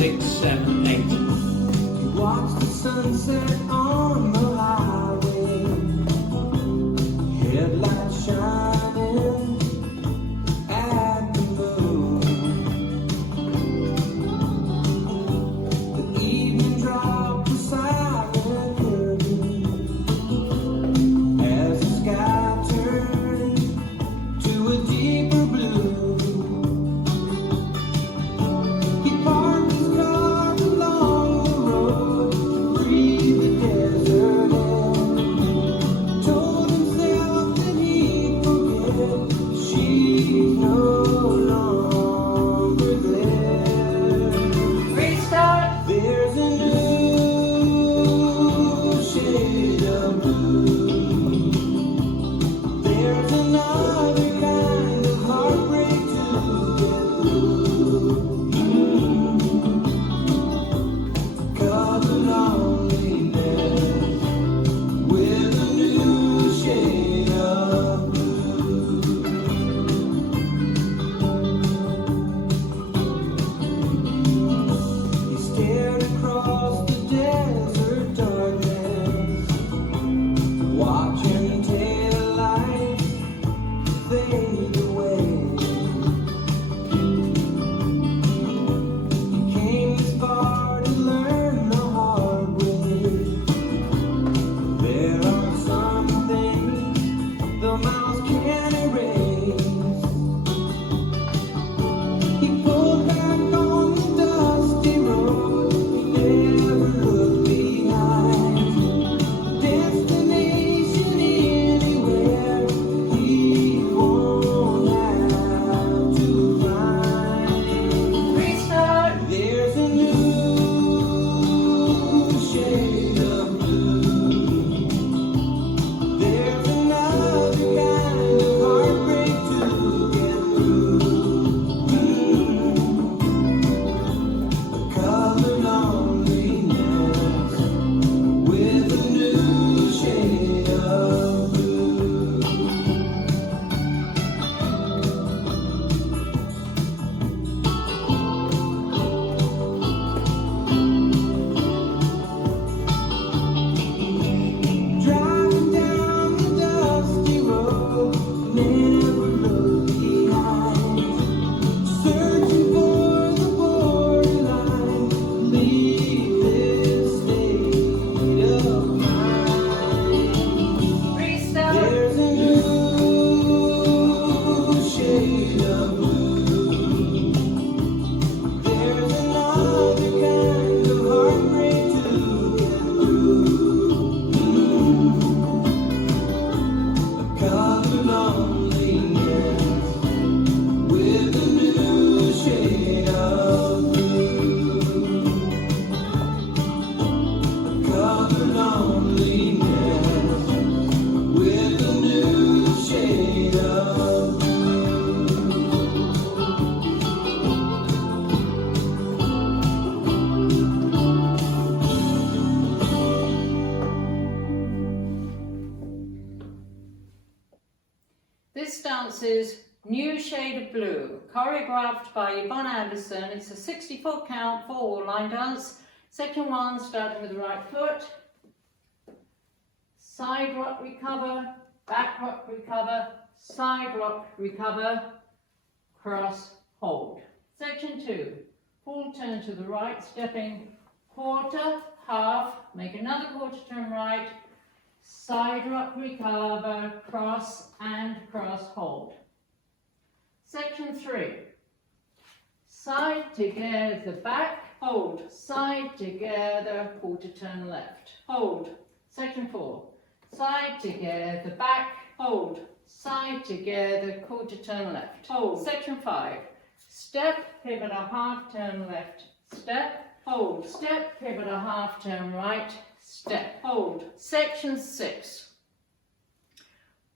6, 7, 8. Watch the sunset on the highway, headlights shining at the moon. The evening dropped a silent curtain as the sky turned to a deeper blue. He parked his car along the road to breathe the desert air. Told himself that he'd forget she's no longer there. Restart. There's a new shade of blue. There's another kind of heartbreak to get through. Cover loneliness with a new shade of blue. He stared across the desert darkness, watching taillights fade away. He came this far to learn the hard way. There are some things the miles can't erase. He pulled back on the dusty road. He never looked behind. Destination anywhere he won't have to find. Restart. There's a new shade of blue. There's another kind of heartbreak to get through. Color loneliness with a new shade of blue. Driving down the dusty road, never look behind. Searching for the borderline, leave this state of mind. Restart. There's a new shade of blue. There's another kind of heartbreak to get through. Color loneliness with a new shade of blue. Color loneliness with a new shade of blue. This dance is New Shade of Blue, choreographed by Yvonne Anderson. It's a 60-foot count, 4 line dance. Section 1, starting with the right foot. Side rock recover, back rock recover, side rock recover, cross hold. Section 2, full turn to the right, stepping quarter, half, make another quarter turn right, side rock recover, cross and cross hold. Section 3, side together, back, hold, side together, quarter turn left, hold. Section 4, side together, back, hold, side together, quarter turn left, hold. Section 5, step, pivot a half turn left, step, hold, step, pivot a half turn right, step, hold. Section 6,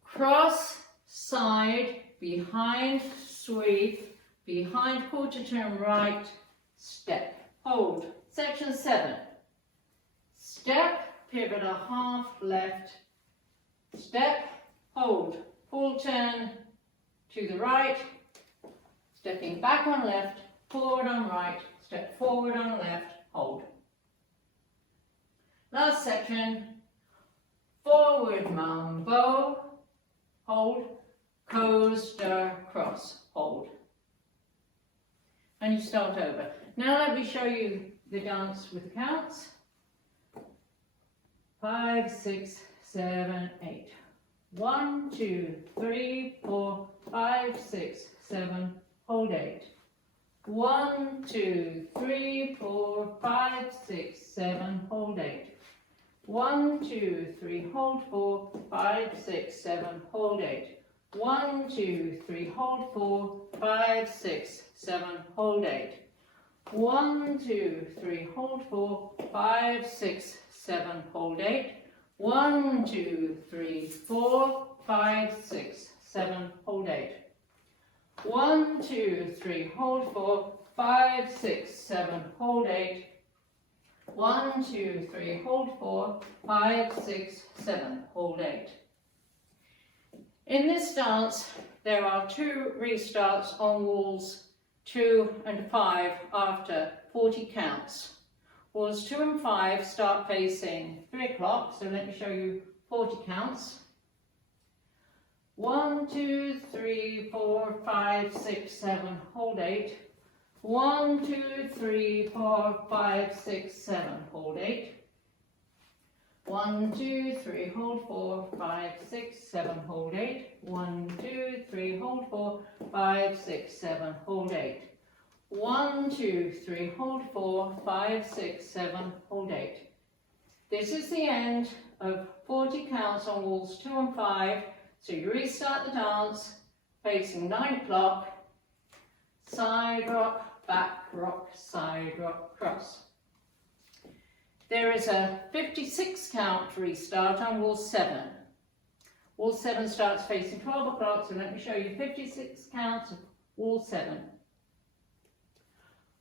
cross, side, behind, sweep, behind quarter turn right, step, hold. Section 7, step, pivot a half left, step, hold, full turn to the right, stepping back on left, forward on right, step forward on left, hold. Last section, forward mambo, hold, coaster, cross, hold. And you start over. Now let me show you the dance with the counts. 5, 6, 7, 8. 1, 2, 3, 4, 5, 6, 7, hold 8. 1, 2, 3, 4, 5, 6, 7, hold 8. 1, 2, 3, hold 4, 5, 6, 7, hold 8. 1, 2, 3, hold 4, 5, 6, 7, hold 8. 1, 2, 3, hold 4, 5, 6, 7, hold 8. 1, 2, 3, 4, 5, 6, 7, hold 8. 1, 2, 3, hold 4, 5, 6, 7, hold 8. 1, 2, 3, hold 4, 5, 6, 7, hold 8. In this dance, there are 2 restarts on walls 2 and 5 after 40 counts. Walls 2 and 5 start facing 3 o'clock, so let me show you 40 counts. 1, 2, 3, 4, 5, 6, 7, hold 8. 1, 2, 3, 4, 5, 6, 7, hold 8. 1, 2, 3, hold 4, 5, 6, 7, hold 8. 1, 2, 3, hold 4, 5, 6, 7, hold 8. 1, 2, 3, hold 4, 5, 6, 7, hold 8. This is the end of 40 counts on walls 2 and 5. So you restart the dance facing 9 o'clock, side rock, back rock, side rock, cross. There is a 56 count restart on wall 7. Wall 7 starts facing 12 o'clock, so let me show you 56 counts of wall 7.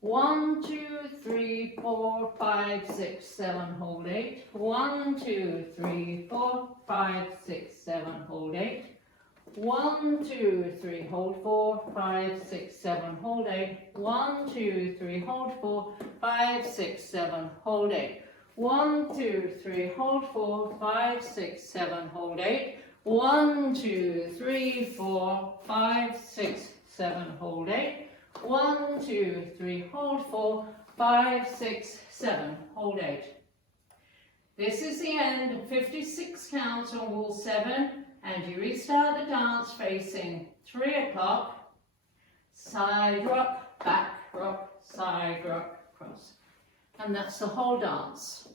1, 2, 3, 4, 5, 6, 7, hold 8. 1, 2, 3, 4, 5, 6, 7, hold 8. 1, 2, 3, hold 4, 5, 6, 7, hold 8. 1, 2, 3, hold 4, 5, 6, 7, hold 8. 1, 2, 3, hold 4, 5, 6, 7, hold 8. 1, 2, 3, 4, 5, 6, 7, hold 8. 1, 2, 3, hold 4, 5, 6, 7, hold 8. This is the end of 56 counts on wall 7, and you restart the dance facing 3 o'clock, side rock, back rock, side rock, cross. And that's the whole dance.